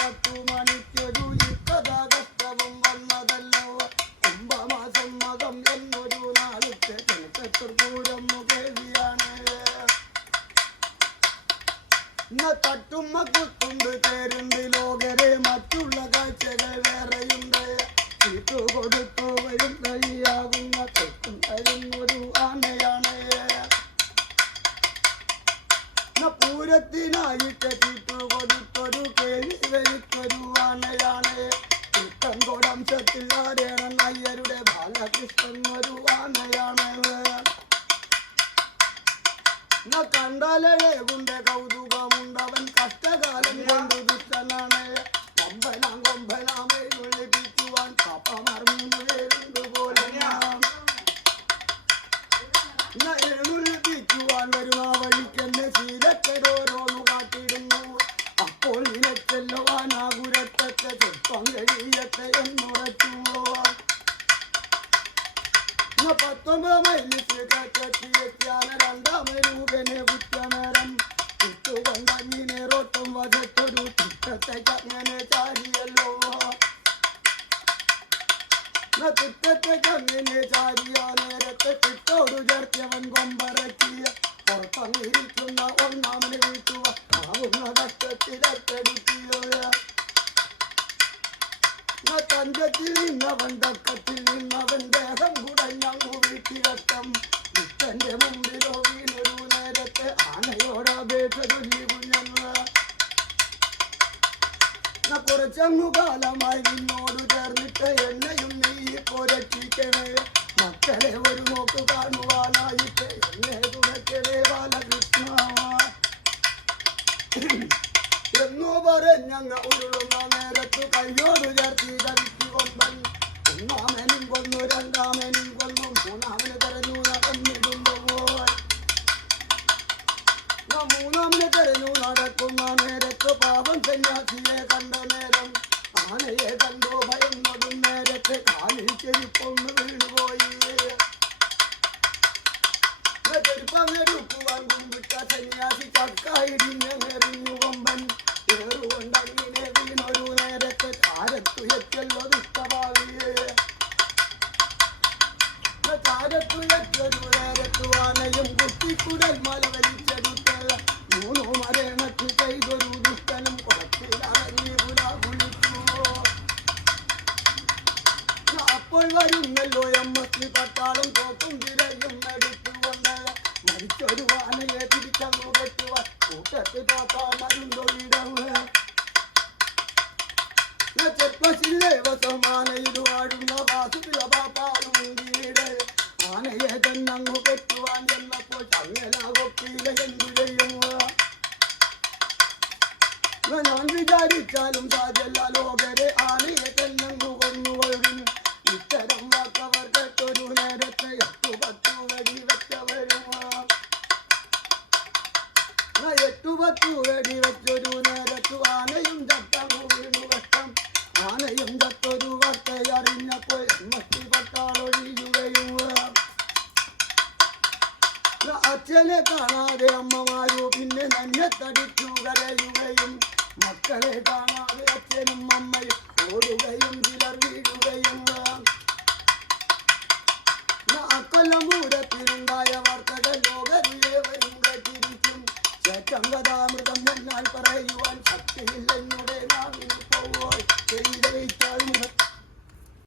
10 മണിക്കൊരു ഇക്കഥാ കഷ്ടവും വന്നതല്ലോ കുംഭമാസം മകം എന്നൊരു നാളത്തെ ചെറുപ്പൂരം കേൾവിയാണ് തട്ടുമ്മ കുത്തുണ്ട് തേരുണ്ട് ലോകരെ മറ്റുള്ള കാഴ്ചകൾ വേറെയുണ്ട് ചീട്ടു കൊടുത്തു വരും വഴിയാകുന്ന തെക്കും തരുന്നൊരു ആനയാണ് പൂരത്തിനായിട്ട് ചീട്ടു കൊടുത്തൊരു കേളി വരിക്കൊരു ആനയാണ് കിട്ടൻകൊടംശത്തിൽ ആരേണം അയ്യരുടെ ബാലകൃഷ്ണൻ ഒരു ആനയാണ് കണ്ടാലേ കൊണ്ട് കൗതുകമുണ്ടവൻ കഷ്ടകാലം കൊണ്ട് ദുഷ്ടനാണ് കൊമ്പനാമേ വിളിപ്പിക്കുവാൻ പാപ്പമറിഞ്ഞുപോലെ എഴുന്നള്ളിപ്പിക്കുവാൻ വരുന്ന വഴിക്കെന്നെ ശീലക്കെടോരോന്നു കാട്ടിടുന്നു അപ്പോൾ നിനക്കെല്ലുവാൻ ആ ഗുരത്തൊക്കെ ചെറുപ്പം കഴിയട്ടെ എന്നുറച്ചു 19 മൈലിൽ കെട്ടിയെത്തിയാണ് 2 രൂപനെ കുറ്റമേരം ചുറ്റുകൊണ്ടങ്ങിനെ റോട്ടും വധത്തൊരു കുറ്റത്തേക്കങ്ങനെ ചാരിയല്ലോ കുറ്റത്തേക്കങ്ങനെ ചാരിയ നേരത്തെ കിട്ടോടു ചേർത്തിയവൻ കൊമ്പറക്കിയ പുറത്തങ്ങിരിക്കുന്ന ഒന്നാമനെ വീട്ടുക ആവുന്ന കഷ്ടത്തിലെടുത്തിയോ തഞ്ചത്തിൽ നിന്നവൻ തക്കത്തിൽ നിന്നവൻ ദേഹം കുടഞ്ഞു വീട്ടിരക്തം ഇത്തന്റെ മുമ്പിലോ വീണൊരു നേരത്തെ ആനയോടപേക്ഷ ചൊല്ലി കുഞ്ഞന്ന് കുറച്ചങ്ങു കാലമായി നിന്നോട് ചേർന്നിട്ട് എന്നെയും നീ പൊരക്ഷിക്കണേ മക്കളെ ഒരു നോക്കു കാണുവാനായിട്ട് എന്നെ തുണക്കണേ ബാലകൃഷ്ണ എന്നു പറഞ്ഞങ്ങ ഉരുളുന്ന നേരത്തു കയ്യോട് ചേർത്തി കവിക്ക് കൊമ്പൻ 1-ാമനും കൊന്നു 2-ാമനും കൊന്നു 3-ാമന് തെരഞ്ഞു നടന്നിടുമ്പോൾ 3-ാമന് തെരഞ്ഞു നടക്കുന്ന നേരത്തു പാപം സന്യാസിയെ കണ്ട നേരം ആനയെ കണ്ടു ഭയന്നതും നേരത്തെ കാലിൽ ചെരുപ്പൊന്ന് വീണുപോയി ചെരുപ്പമെടുക്കുവാൻ കുമ്പിട്ട സന്യാസി ചക്കായിടിഞ്ഞെറിഞ്ഞു കൊമ്പൻ ഏറുകൊണ്ടങ്ങിനെ വീണൊരു നേരത്തെ താരത്തുയറ്റല്ലോ ദുഷ്ടഭാവിയെ താരത്തുയറ്റൊരു നേരത്തു ആനയും കുത്തിക്കുടൽ മല വലിച്ചെടുത്ത് 3 മരണത്തിൽ ചെയ്തൊരു ദുഷ്ടനും കുളത്തിലിറങ്ങി കുളിച്ചു അപ്പോൾ വരുന്നല്ലോ എമ്മത്തി പട്ടാളും തോക്കും തിരയും എടുത്തുകൊണ്ട് മരിച്ചൊരു ആനയെ തിരിച്ചങ്ങു കെട്ടുവാൻ കൂട്ടത്തിൽ പാപ്പാമരുണ്ടൊഴിടവ് ചെപ്പശിൽ ദേവസമാനയിൽ വാഴുന്ന വാസുദേവ പാപ്പാളും വീട് ആനയെ തന്നങ്ങു കെട്ടുവാൻ ചെന്നപ്പോൾ ചങ്ങല കൊക്കിയിലെ എന്തു ചെയ്യും ഞാൻ വിചാരിച്ചാലും സാധ്യല്ല ലോകരെ ആനയെ തന്നങ്ങു കൊന്നുകൊള്ളും ഇത്തരം വാക്കവർ കേട്ടൊരു നേരത്തെ 8-10 വെടി വെച്ചവരും 8-10 വെടി വെച്ചൊരു നേരത്തു ആനയും ചത്തങ്ങു വീണു കഷ്ടം ആനയും ചത്തൊരു വാർത്ത അറിഞ്ഞപ്പോൾ മറ്റി പട്ടാളൊഴിയുകയും അച്ഛനെ കാണാതെ അമ്മമാരോ പിന്നെ നഞ്ഞത്തടിച്ചു കരയുകയും മക്കളെ കാണാതെ അച്ഛനും അമ്മയും ഓടുകയും ചിലർ വീഴുകയും അക്കൊല്ലം പൂരത്തിനുണ്ടായ വാർത്തകൾ ലോകരിലേവരും കേട്ടിരിക്കും ചേറ്റം കഥാമൃതം എന്നാൽ പറയുവാൻ ശക്തിയില്ലെന്നുടെ